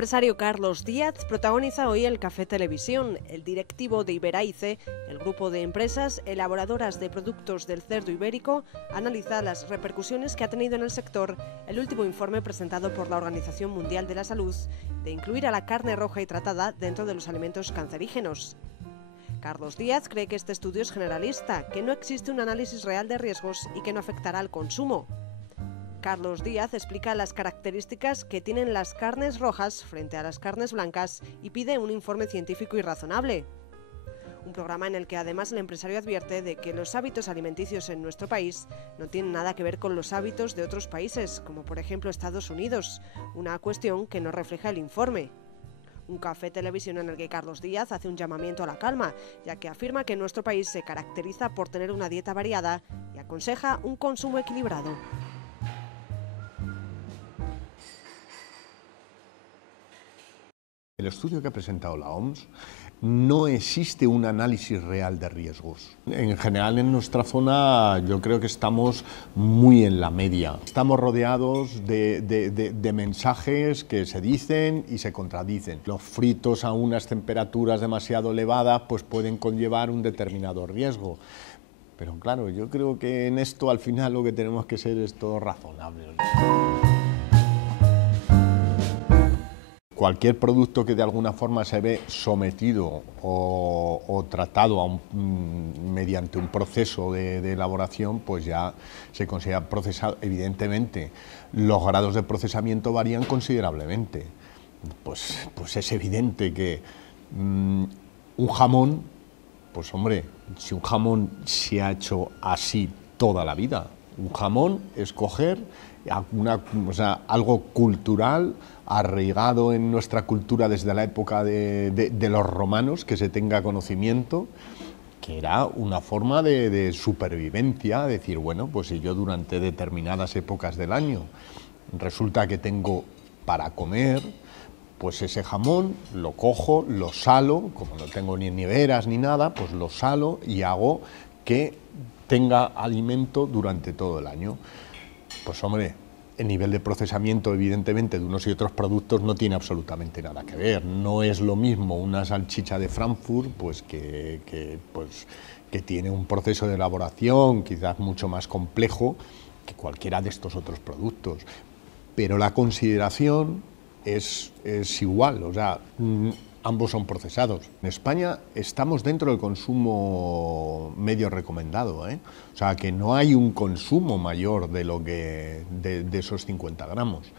empresario Carlos Díaz protagoniza hoy el Café Televisión. El directivo de Iberaice, el grupo de empresas elaboradoras de productos del cerdo ibérico, analiza las repercusiones que ha tenido en el sector el último informe presentado por la Organización Mundial de la Salud de incluir a la carne roja y tratada dentro de los alimentos cancerígenos. Carlos Díaz cree que este estudio es generalista, que no existe un análisis real de riesgos y que no afectará al consumo. Carlos Díaz explica las características que tienen las carnes rojas frente a las carnes blancas y pide un informe científico y razonable. Un programa en el que además el empresario advierte de que los hábitos alimenticios en nuestro país no tienen nada que ver con los hábitos de otros países, como por ejemplo Estados Unidos, una cuestión que no refleja el informe. Un Café Televisión en el que Carlos Díaz hace un llamamiento a la calma, ya que afirma que nuestro país se caracteriza por tener una dieta variada y aconseja un consumo equilibrado. El estudio que ha presentado la OMS no existe un análisis real de riesgos. En general en nuestra zona yo creo que estamos muy en la media. Estamos rodeados de mensajes que se dicen y se contradicen. Los fritos a unas temperaturas demasiado elevadas pues pueden conllevar un determinado riesgo. Pero claro, yo creo que en esto al final lo que tenemos que ser es todo razonable. Cualquier producto que de alguna forma se ve sometido o tratado mediante un proceso de elaboración, pues ya se considera procesado. Evidentemente, los grados de procesamiento varían considerablemente. Pues es evidente que un jamón, pues hombre, si un jamón se ha hecho así toda la vida, un jamón es coger algo cultural, arraigado en nuestra cultura desde la época de los romanos, que se tenga conocimiento, que era una forma de supervivencia, decir, bueno, pues si yo durante determinadas épocas del año resulta que tengo para comer, pues ese jamón lo cojo, lo salo, como no tengo ni neveras ni nada, pues lo salo y hago que tenga alimento durante todo el año. Pues hombre, el nivel de procesamiento evidentemente de unos y otros productos no tiene absolutamente nada que ver. No es lo mismo una salchicha de Frankfurt pues que tiene un proceso de elaboración quizás mucho más complejo que cualquiera de estos otros productos. Pero la consideración es igual, o sea, ambos son procesados. En España estamos dentro del consumo medio recomendado, O sea, que no hay un consumo mayor de esos 50 gramos.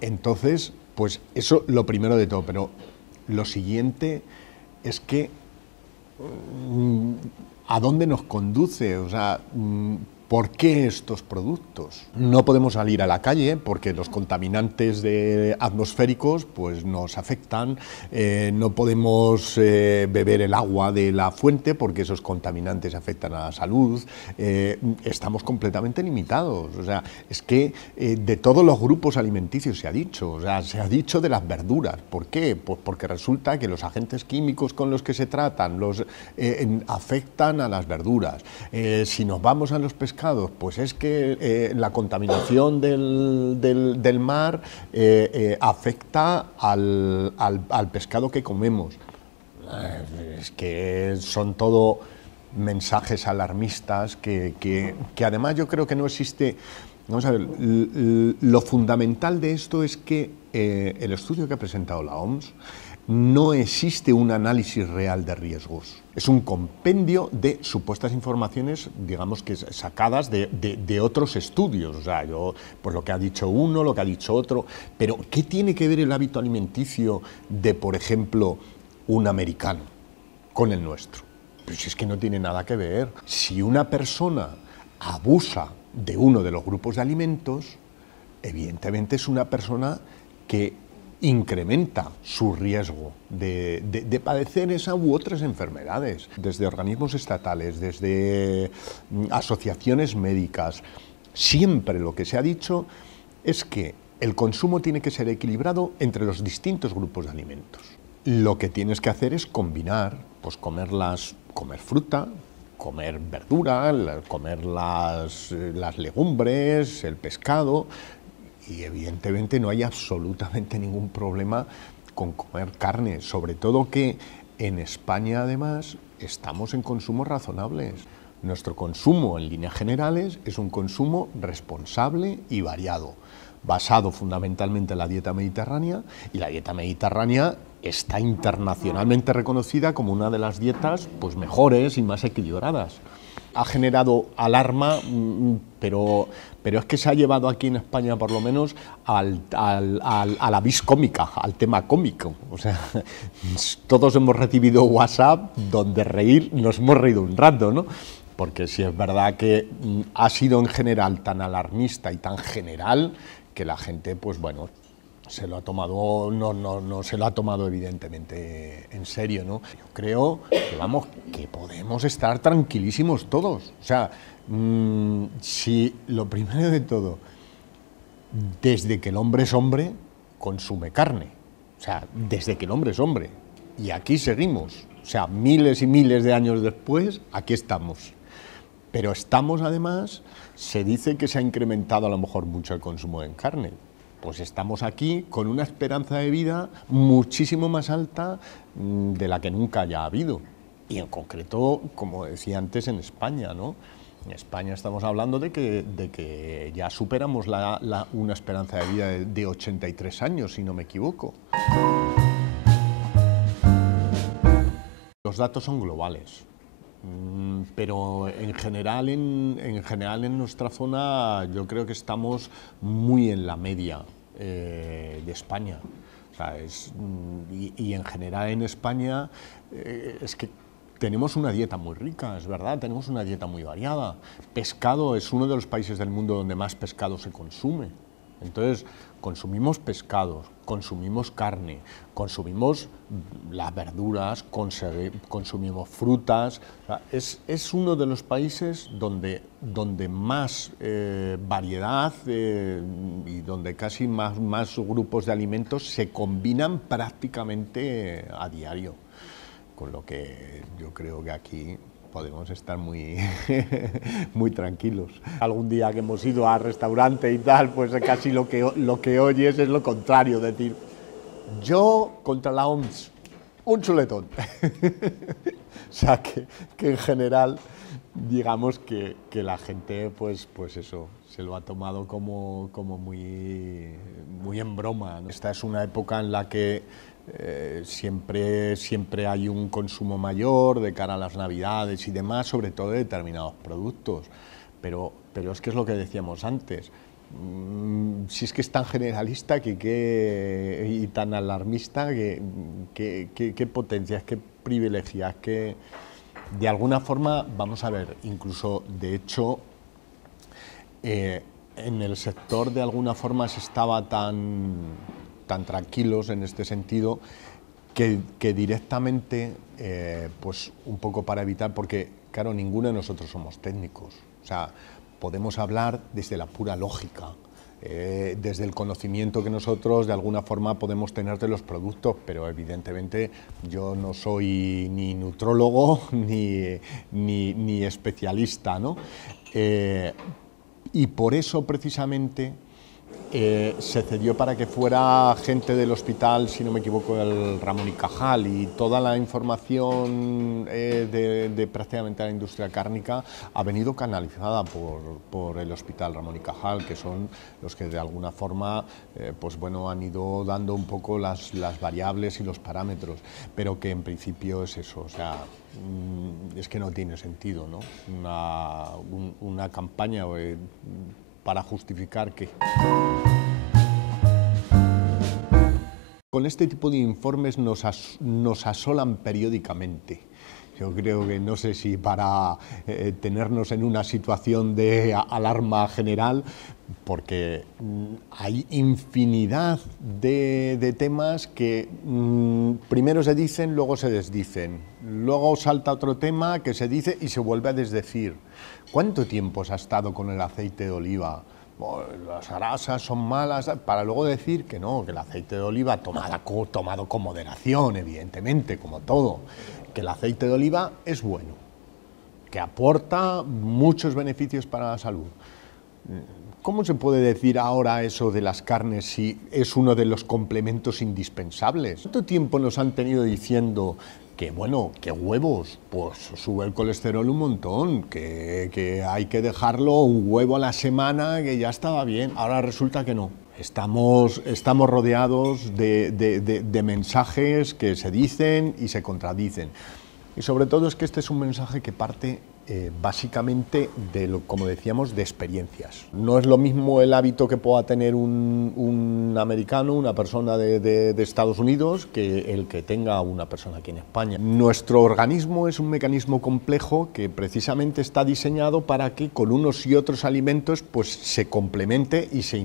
Entonces, pues eso lo primero de todo, pero lo siguiente es que ¿a dónde nos conduce? O sea, ¿por qué estos productos? No podemos salir a la calle porque los contaminantes atmosféricos pues, nos afectan, no podemos beber el agua de la fuente porque esos contaminantes afectan a la salud, estamos completamente limitados. O sea, es que de todos los grupos alimenticios se ha dicho, o sea, se ha dicho de las verduras. ¿Por qué? Pues porque resulta que los agentes químicos con los que se tratan afectan a las verduras. Si nos vamos a los pescados, pues es que la contaminación del mar afecta al pescado que comemos. Es que son todo mensajes alarmistas que además yo creo que no existe. Vamos a ver, lo fundamental de esto es que el estudio que ha presentado la OMS no existe un análisis real de riesgos. Es un compendio de supuestas informaciones, digamos que sacadas de otros estudios. O sea, pues lo que ha dicho uno, lo que ha dicho otro. Pero, ¿qué tiene que ver el hábito alimenticio de, por ejemplo, un americano con el nuestro? Pues es que no tiene nada que ver. Si una persona abusa de uno de los grupos de alimentos, evidentemente es una persona que incrementa su riesgo de padecer esa u otras enfermedades. Desde organismos estatales, desde asociaciones médicas, siempre lo que se ha dicho es que el consumo tiene que ser equilibrado entre los distintos grupos de alimentos. Lo que tienes que hacer es combinar, pues comer fruta, comer verdura, comer las legumbres, el pescado, y evidentemente no hay absolutamente ningún problema con comer carne, sobre todo que en España además estamos en consumos razonables. Nuestro consumo en líneas generales es un consumo responsable y variado, basado fundamentalmente en la dieta mediterránea, y la dieta mediterránea está internacionalmente reconocida como una de las dietas pues, mejores y más equilibradas. Ha generado alarma, pero es que se ha llevado aquí en España, por lo menos, a la vis cómica, al tema cómico. O sea, todos hemos recibido WhatsApp donde reír, nos hemos reído un rato, ¿no? Porque sí es verdad que ha sido en general tan alarmista y tan general que la gente, pues bueno, se lo ha tomado, no se lo ha tomado evidentemente en serio, ¿no? Yo creo que, vamos, que podemos estar tranquilísimos todos. O sea, si lo primero de todo, desde que el hombre es hombre, consume carne. O sea, desde que el hombre es hombre. Y aquí seguimos. O sea, miles y miles de años después, aquí estamos. Pero estamos, además, se dice que se ha incrementado a lo mejor mucho el consumo de carne. Pues estamos aquí con una esperanza de vida muchísimo más alta de la que nunca haya habido. Y en concreto, como decía antes, en España, ¿no? En España estamos hablando de que ya superamos una esperanza de vida de 83 años, si no me equivoco. Los datos son globales. Pero en general en nuestra zona yo creo que estamos muy en la media de España. O sea, y en general en España es que tenemos una dieta muy rica, es verdad, tenemos una dieta muy variada. Pescado es uno de los países del mundo donde más pescado se consume. Entonces, consumimos pescados, consumimos carne, consumimos las verduras, consumimos frutas. O sea, es uno de los países donde más variedad y donde casi más grupos de alimentos se combinan prácticamente a diario. Con lo que yo creo que aquí podemos estar muy, muy tranquilos. Algún día que hemos ido al restaurante y tal, pues casi lo que oyes es lo contrario, decir, yo contra la OMS, un chuletón. O sea, que en general, digamos que la gente, pues eso, se lo ha tomado como muy en broma, ¿no? Esta es una época en la que siempre hay un consumo mayor de cara a las Navidades y demás, sobre todo de determinados productos. Pero es que es lo que decíamos antes. Si es que es tan generalista y tan alarmista, qué potencias, qué privilegias, que de alguna forma, vamos a ver, incluso de hecho, en el sector de alguna forma se estaba tan tranquilos en este sentido que directamente, pues un poco para evitar, porque claro, ninguno de nosotros somos técnicos, o sea, podemos hablar desde la pura lógica, desde el conocimiento que nosotros de alguna forma podemos tener de los productos, pero evidentemente yo no soy ni nutrólogo ni especialista, ¿no? Y por eso precisamente se cedió para que fuera gente del hospital, si no me equivoco, del Ramón y Cajal, y toda la información de prácticamente la industria cárnica ha venido canalizada por el hospital Ramón y Cajal, que son los que de alguna forma pues bueno, han ido dando un poco las variables y los parámetros, pero que en principio es eso, o sea, es que no tiene sentido, ¿no? Una campaña para justificar que... Con este tipo de informes nos asolan periódicamente. Yo creo que no sé si para tenernos en una situación de alarma general, porque hay infinidad de temas que primero se dicen, luego se desdicen, luego salta otro tema que se dice y se vuelve a desdecir. ¿Cuánto tiempo se ha estado con el aceite de oliva? Las grasas son malas, para luego decir que no, que el aceite de oliva tomado con moderación, evidentemente, como todo, que el aceite de oliva es bueno, que aporta muchos beneficios para la salud. ¿Cómo se puede decir ahora eso de las carnes si es uno de los complementos indispensables? ¿Cuánto tiempo nos han tenido diciendo que, bueno, que huevos, pues sube el colesterol un montón, que hay que dejarlo un huevo a la semana, que ya estaba bien? Ahora resulta que no. Estamos rodeados de mensajes que se dicen y se contradicen. Y sobre todo es que este es un mensaje que parte básicamente como decíamos, de experiencias. No es lo mismo el hábito que pueda tener un americano, una persona de Estados Unidos, que el que tenga una persona aquí en España. Nuestro organismo es un mecanismo complejo que precisamente está diseñado para que con unos y otros alimentos pues se complemente y se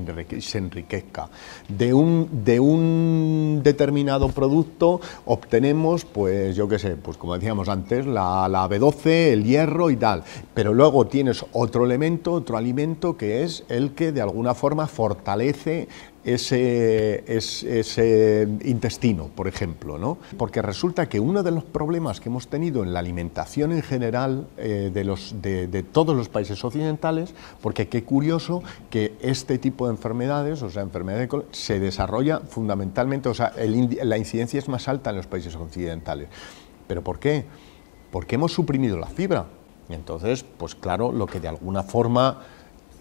enriquezca. De un determinado producto obtenemos, pues yo qué sé, pues como decíamos antes, la B12, el hierro y tal, pero luego tienes otro elemento, otro alimento que es el que de alguna forma fortalece ese intestino, por ejemplo, ¿no? Porque resulta que uno de los problemas que hemos tenido en la alimentación en general de todos los países occidentales, porque qué curioso que este tipo de enfermedades, o sea, enfermedades de colon, se desarrolla fundamentalmente, o sea, la incidencia es más alta en los países occidentales. ¿Pero por qué? Porque hemos suprimido la fibra. Y entonces, pues claro, lo que de alguna forma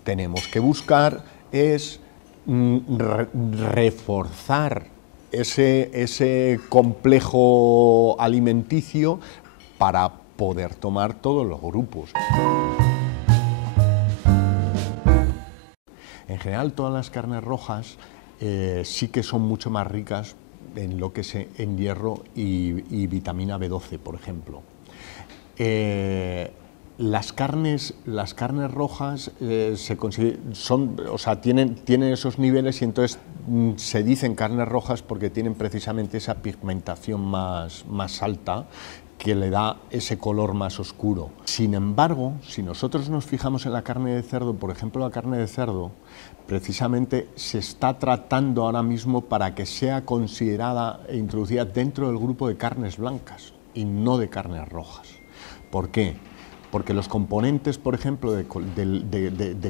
tenemos que buscar es reforzar ese complejo alimenticio para poder tomar todos los grupos. En general, todas las carnes rojas sí que son mucho más ricas en lo que es en hierro y vitamina B12, por ejemplo. Las carnes rojas tienen esos niveles y entonces se dicen carnes rojas porque tienen precisamente esa pigmentación más alta que le da ese color más oscuro. Sin embargo, si nosotros nos fijamos en la carne de cerdo, por ejemplo, la carne de cerdo, precisamente se está tratando ahora mismo para que sea considerada e introducida dentro del grupo de carnes blancas y no de carnes rojas. ¿Por qué? Porque los componentes, por ejemplo, de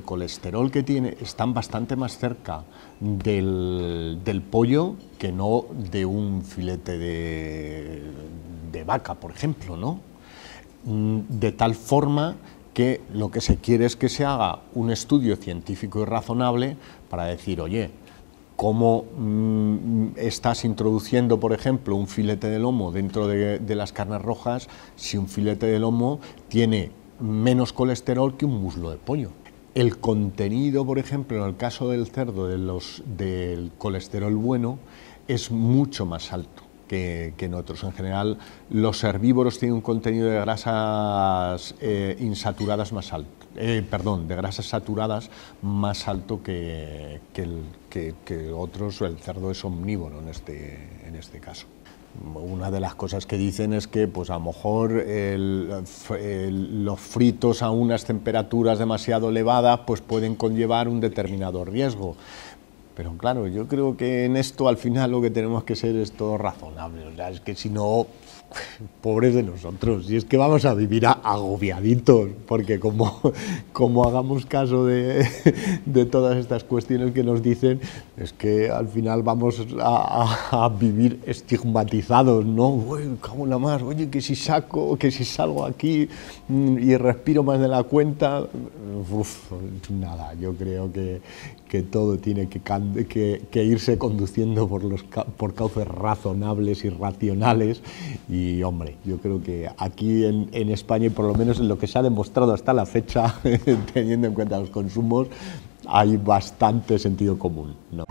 colesterol que tiene están bastante más cerca del pollo que no de un filete de vaca, por ejemplo, ¿no? De tal forma que lo que se quiere es que se haga un estudio científico y razonable para decir, oye, ¿cómo estás introduciendo, por ejemplo, un filete de lomo dentro de las carnes rojas si un filete de lomo tiene menos colesterol que un muslo de pollo? El contenido, por ejemplo, en el caso del cerdo, del colesterol bueno, es mucho más alto que en otros. En general, los herbívoros tienen un contenido de grasas insaturadas más alto. De grasas saturadas más alto que otros. El cerdo es omnívoro en este caso. Una de las cosas que dicen es que pues a lo mejor los fritos a unas temperaturas demasiado elevadas pues pueden conllevar un determinado riesgo. Pero claro, yo creo que en esto al final lo que tenemos que ser es todo razonable. O sea, es que si no, pobres de nosotros, y es que vamos a vivir agobiaditos, porque como hagamos caso de todas estas cuestiones que nos dicen, es que al final vamos a vivir estigmatizados, ¿no? Uy, cago en la mar, oye, que si salgo aquí y respiro más de la cuenta, nada, yo creo que todo tiene que irse conduciendo por cauces razonables y racionales. Y hombre, yo creo que aquí en España, y por lo menos en lo que se ha demostrado hasta la fecha, teniendo en cuenta los consumos, hay bastante sentido común, ¿no?